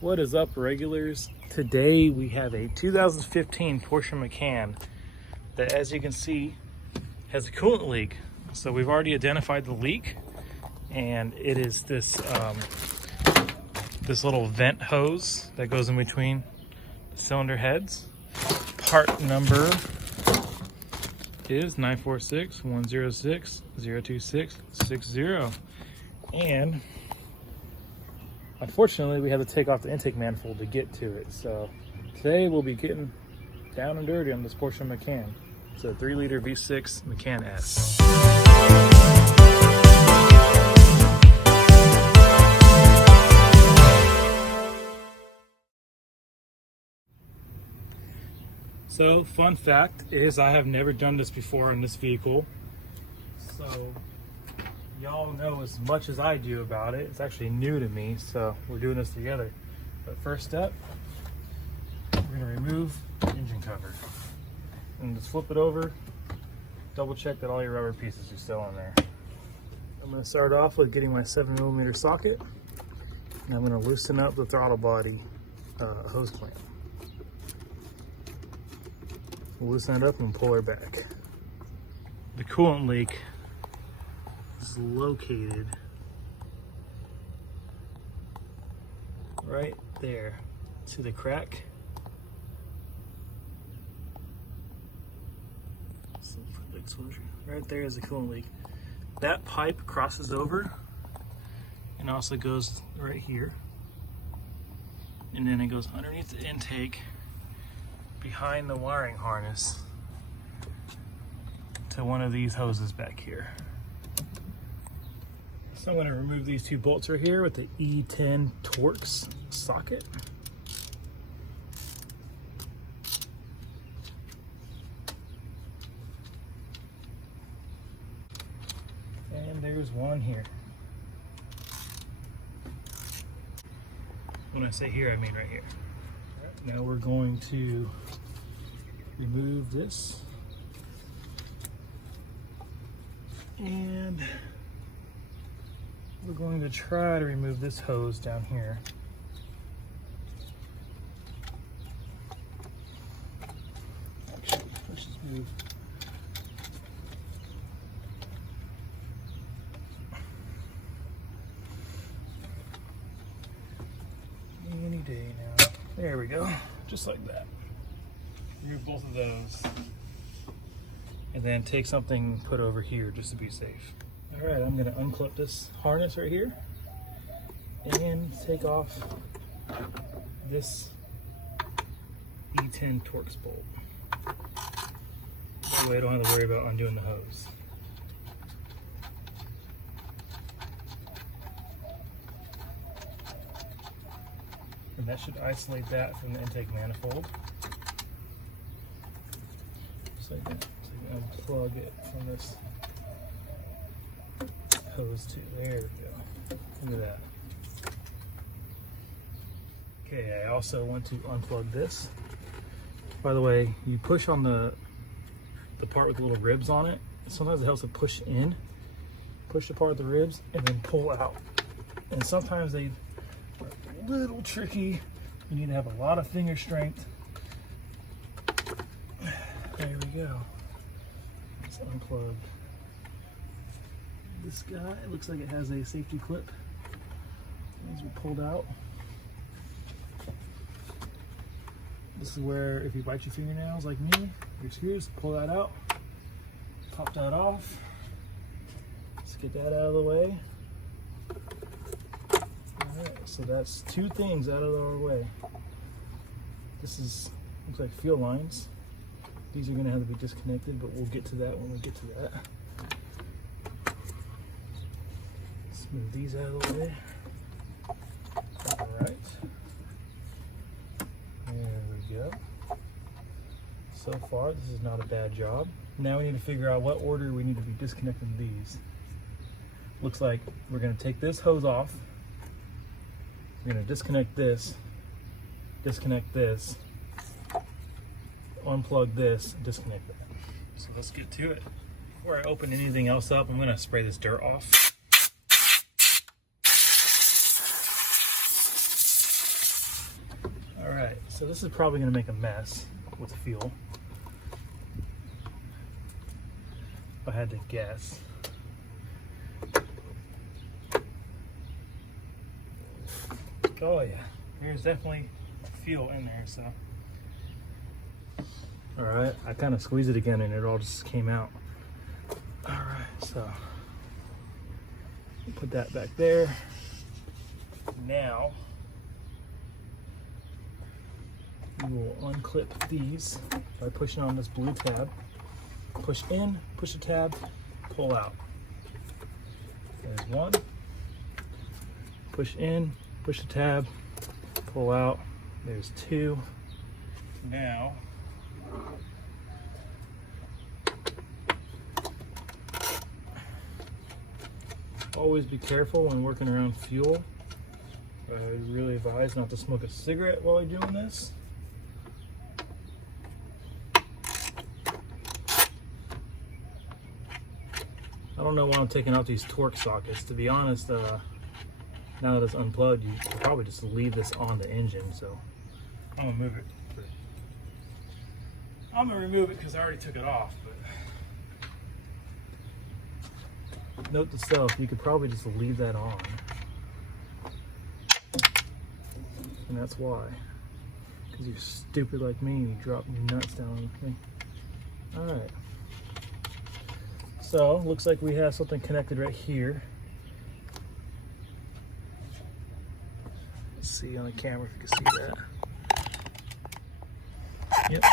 What is up, regulars? Today we have a 2015 Porsche Macan that, as you can see, has a coolant leak. So we've already identified the leak, and it is this this little vent hose that goes in between the cylinder heads. Part number is 946-106-02660, and unfortunately, we had to take off the intake manifold to get to it. So today we'll be getting down and dirty on this Porsche Macan. It's a 3-liter V6 Macan S. So, fun fact is I have never done this before in this vehicle. So y'all know as much as I do about it. It's actually new to me, so we're doing this together. But first step, we're gonna remove the engine cover. And just flip it over, double check that all your rubber pieces are still in there. I'm gonna start off with getting my 7mm socket, and I'm gonna loosen up the throttle body hose clamp. We'll loosen it up and pull her back. The coolant leak is located right there. See the crack? Right there is the coolant leak. That pipe crosses over and also goes right here. And then it goes underneath the intake behind the wiring harness to one of these hoses back here. So I'm going to remove these two bolts right here with the E10 Torx socket. And there's one here. When I say here, I mean right here. Now we're going to remove this. And we're going to try to remove this hose down here. Actually, let's just move. Any day now. There we go. Just like that. Remove both of those. And then take something put over here just to be safe. All right, I'm gonna unclip this harness right here and take off this E10 Torx bolt. That way I don't have to worry about undoing the hose. And that should isolate that from the intake manifold. Just like that. So you can unplug it from this hose too. There we go. Look at that. Okay, I also want to unplug this. By the way, you push on the part with the little ribs on it. Sometimes it helps to push in, push the part with the ribs, and then pull out. And sometimes they are a little tricky. You need to have a lot of finger strength. There we go. Let's unplug this guy. It looks like it has a safety clip. These were pulled out. This is where if you bite your fingernails like me, your screws, pull that out, pop that off. Let's get that out of the way. Alright, so that's two things out of our way. This looks like fuel lines. These are gonna have to be disconnected, but we'll get to that when we get to that. Let's move these out of the way. All right. There we go. So far, this is not a bad job. Now we need to figure out what order we need to be disconnecting these. Looks like we're gonna take this hose off. We're gonna disconnect this, unplug this, disconnect that. So let's get to it. Before I open anything else up, I'm gonna spray this dirt off. Alright, so this is probably going to make a mess with the fuel. If I had to guess. Oh yeah, there's definitely fuel in there, so. Alright, I kind of squeezed it again and it all just came out. Alright, so put that back there. Now, we will unclip these by pushing on this blue tab. Push in, push the tab, pull out. There's one. Push in, push the tab, pull out. There's two. Now, always be careful when working around fuel. I really advise not to smoke a cigarette while you're doing this. I don't know why I'm taking out these torque sockets. To be honest, now that it's unplugged, you could probably just leave this on the engine. So I'm gonna move it. I'm gonna remove it because I already took it off. But note to self, you could probably just leave that on. And that's why. Because you're stupid like me and you drop your nuts down on the thing. Alright. So, looks like we have something connected right here. Let's see on the camera if you can see that. Yep.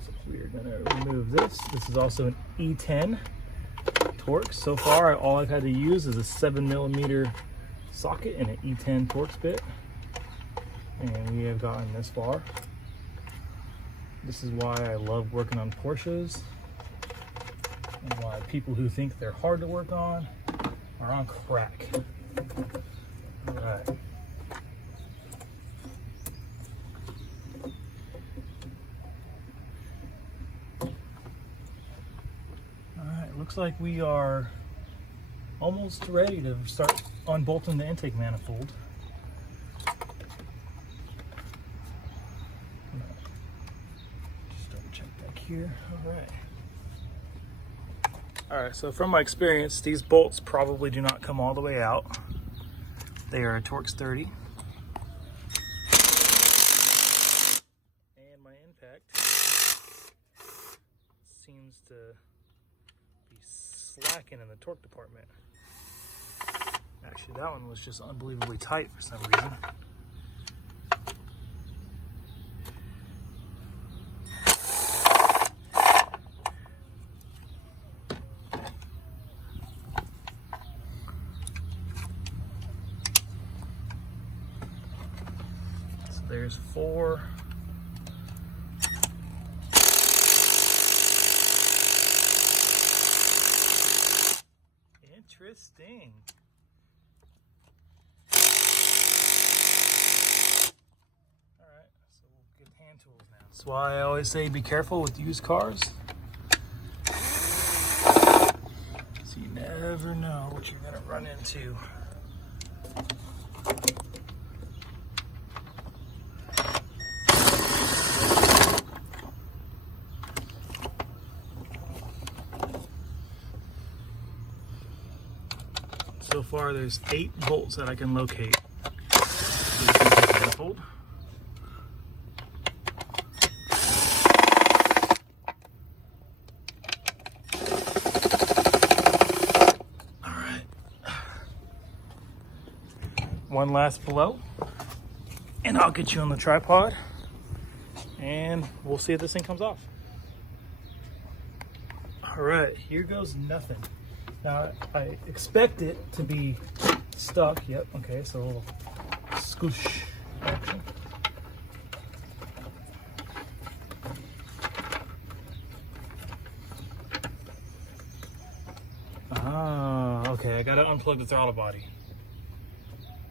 So we're gonna remove this. This is also an E10 Torx. So far, all I've had to use is a 7mm socket and an E10 Torx bit. And we have gotten this far. This is why I love working on Porsches, and why people who think they're hard to work on are on crack. All right. All right, looks like we are almost ready to start unbolting the intake manifold. Here. All right, so from my experience, these bolts probably do not come all the way out. They are a Torx 30. And my impact seems to be slacking in the torque department. Actually, that one was just unbelievably tight for some reason. There's 4. Interesting. All right, so we'll get hand tools now. That's why I always say be careful with used cars. So you never know what you're gonna run into. So far, there's 8 bolts that I can locate. Manifold. All right. One last blow, and I'll get you on the tripod, and we'll see if this thing comes off. All right, here goes nothing. Now, I expect it to be stuck. Yep, okay, so a little scoosh action. Ah, okay, I gotta unplug the throttle body.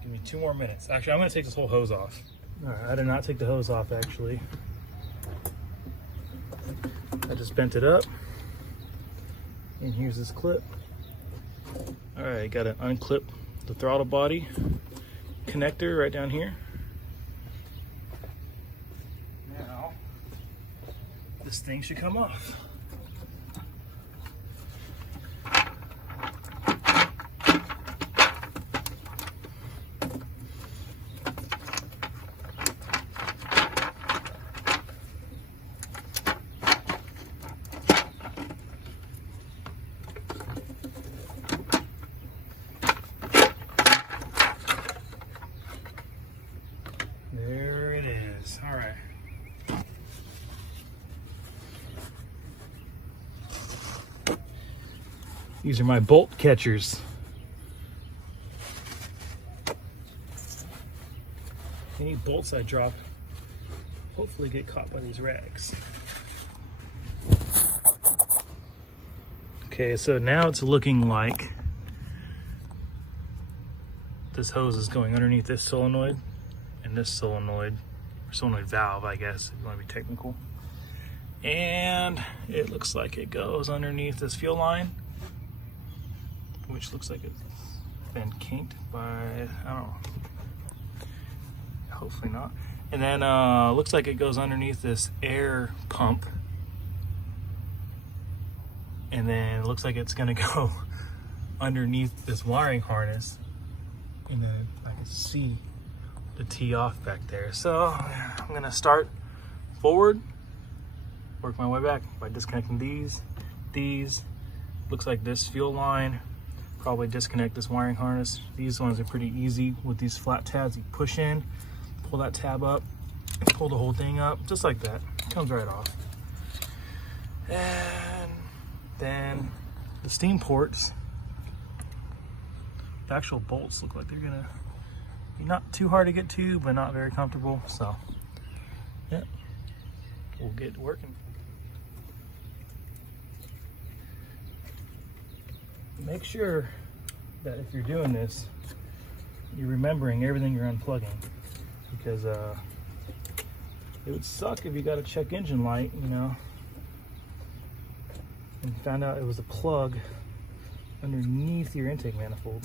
Give me 2 more minutes. Actually, I'm gonna take this whole hose off. All right, I did not take the hose off, actually. I just bent it up. And here's this clip. All right, got to unclip the throttle body connector right down here. this thing should come off. There it is. All right. These are my bolt catchers. Any bolts I drop hopefully get caught by these rags. Okay, so now it's looking like this hose is going underneath this solenoid and this solenoid, or solenoid valve, I guess, if you want to be technical. And it looks like it goes underneath this fuel line, which looks like it's been kinked by, I don't know, hopefully not. And then looks like it goes underneath this air pump. And then it looks like it's gonna go underneath this wiring harness. And then I can see the tee off back there. So I'm gonna start forward, work my way back by disconnecting these. Looks like this fuel line, probably disconnect this wiring harness. These ones are pretty easy with these flat tabs. You push in, pull that tab up, pull the whole thing up, just like that. It comes right off. And then the steam ports, the actual bolts look like they're gonna be not too hard to get to, but not very comfortable. So yeah, we'll get working. Make sure that if you're doing this, you're remembering everything you're unplugging, because it would suck if you got a check engine light, you know, and found out it was a plug underneath your intake manifold.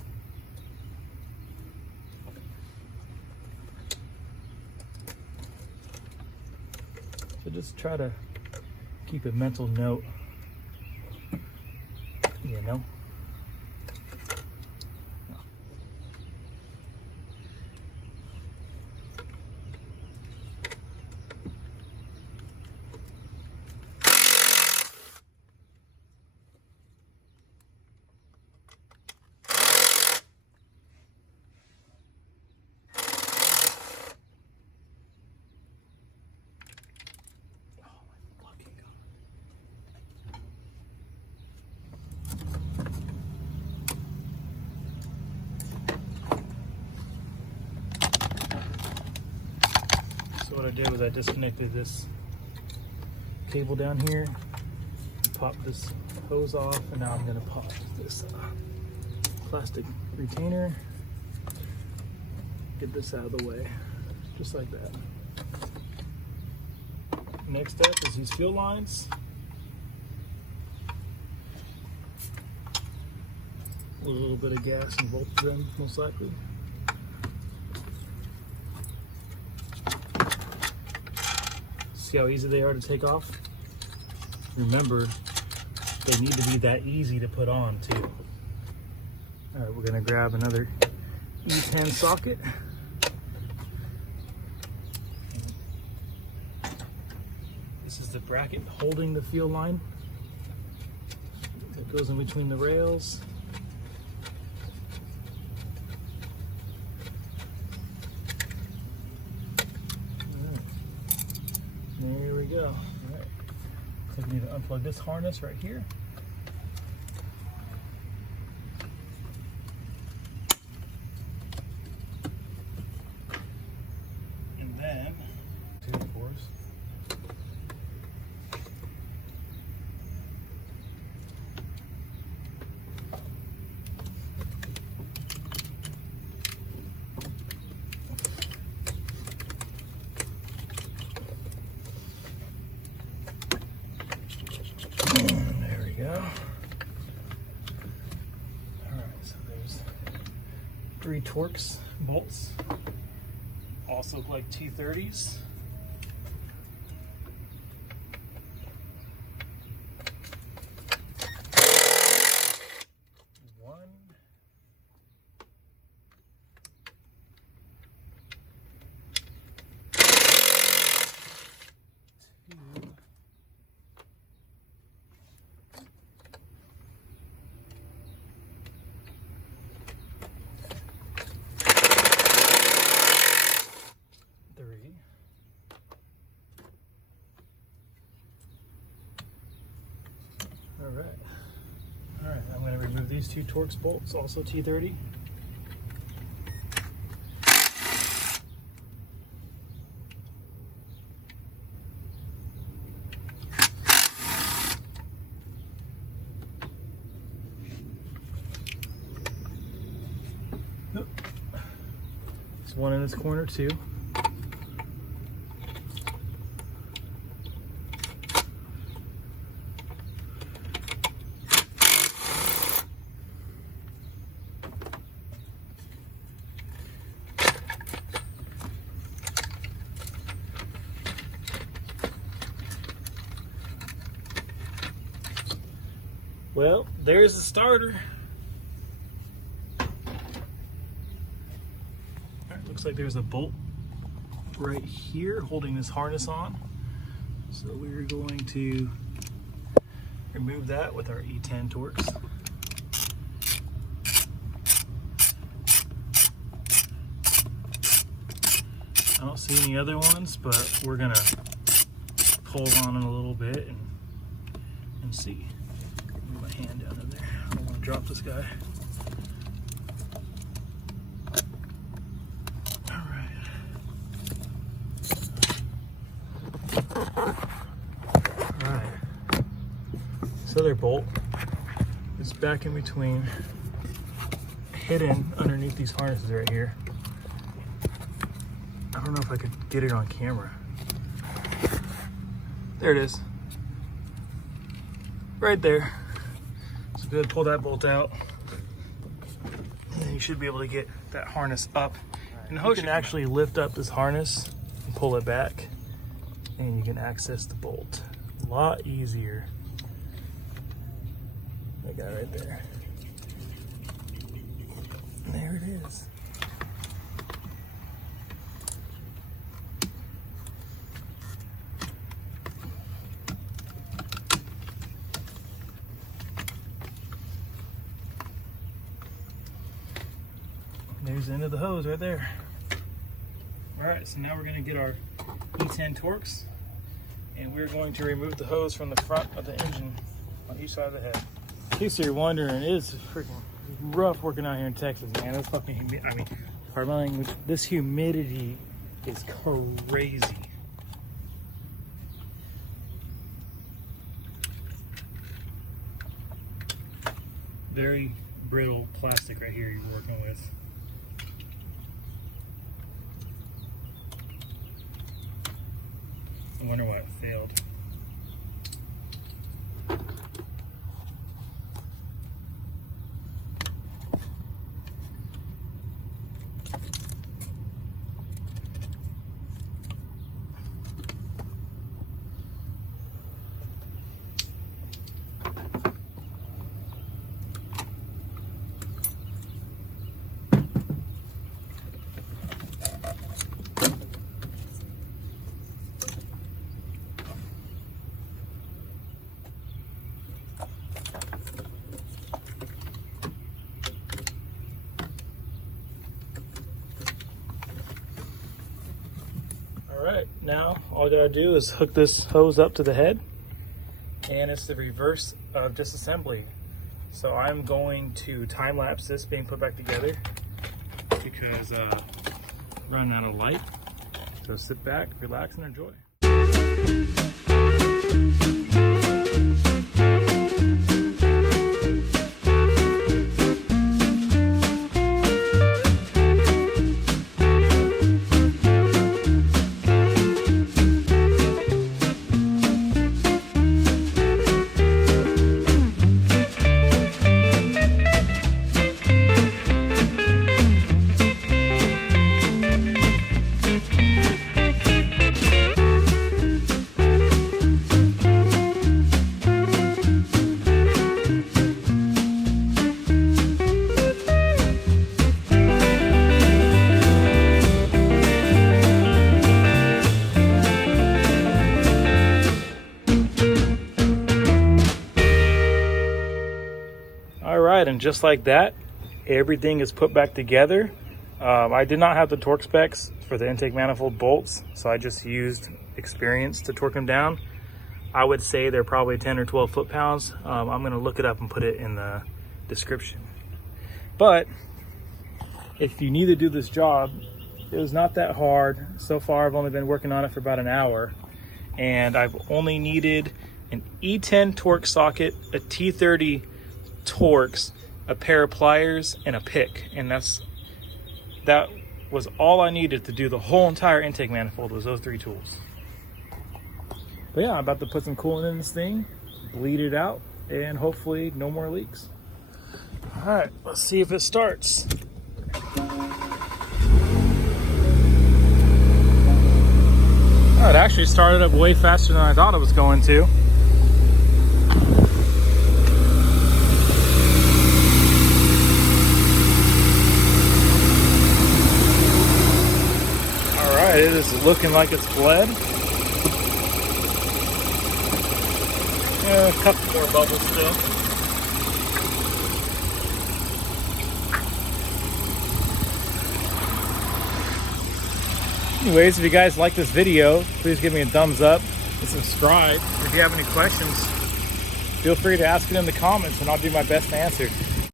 So just try to keep a mental note, you know. What I did was I disconnected this cable down here, popped this hose off, and now I'm going to pop this plastic retainer, get this out of the way, just like that. Next up is these fuel lines. A little bit of gas and both of them, most likely. See how easy they are to take off? Remember, they need to be that easy to put on too. All right, we're gonna grab another E10 socket. This is the bracket holding the fuel line. It goes in between the rails. There we go. All right. So we need to unplug this harness right here. And then, two cores. There we go. Alright, so there's 3 Torx bolts. Also look like T30s. these two Torx bolts, also T30. There's one in this corner too. Well, there's the starter. Looks like there's a bolt right here holding this harness on. So we're going to remove that with our E10 Torx. I don't see any other ones, but we're gonna pull on it a little bit and see. Move my hand down in there. I don't want to drop this guy. Alright. This other bolt is back in between, hidden underneath these harnesses right here. I don't know if I could get it on camera. There it is. Right there. So good, pull that bolt out. And then you should be able to get that harness up. And you can actually lift up this harness and pull it back, and you can access the bolt a lot easier. That guy right there. There it is. There's the end of the hose right there. All right, so now we're going to get our E10 Torx, and we're going to remove the hose from the front of the engine on each side of the head. In case you're wondering, it is freaking rough working out here in Texas, man. It's fucking humid. I mean, pardon my language, this humidity is crazy. Very brittle plastic right here you're working with. I wonder why it failed. Alright, now all I gotta do is hook this hose up to the head, and it's the reverse of disassembly. So I'm going to time lapse this being put back together because running out of light. So sit back, relax, and enjoy. And just like that, everything is put back together. I did not have the torque specs for the intake manifold bolts, so I just used experience to torque them down. I would say they're probably 10 or 12 foot-pounds. I'm going to look it up and put it in the description. But if you need to do this job, it was not that hard. So far, I've only been working on it for about an hour, and I've only needed an E10 Torx socket, a T30 Torx, a pair of pliers, and a pick. And that was all I needed to do the whole entire intake manifold, was those 3 tools. But yeah, I'm about to put some coolant in this thing, bleed it out, and hopefully no more leaks. All right, let's see if it starts. Oh, it actually started up way faster than I thought it was going to. All right, it is looking like it's bled. A couple more bubbles still. Anyways, if you guys like this video, please give me a thumbs up and subscribe. If you have any questions, feel free to ask it in the comments and I'll do my best to answer.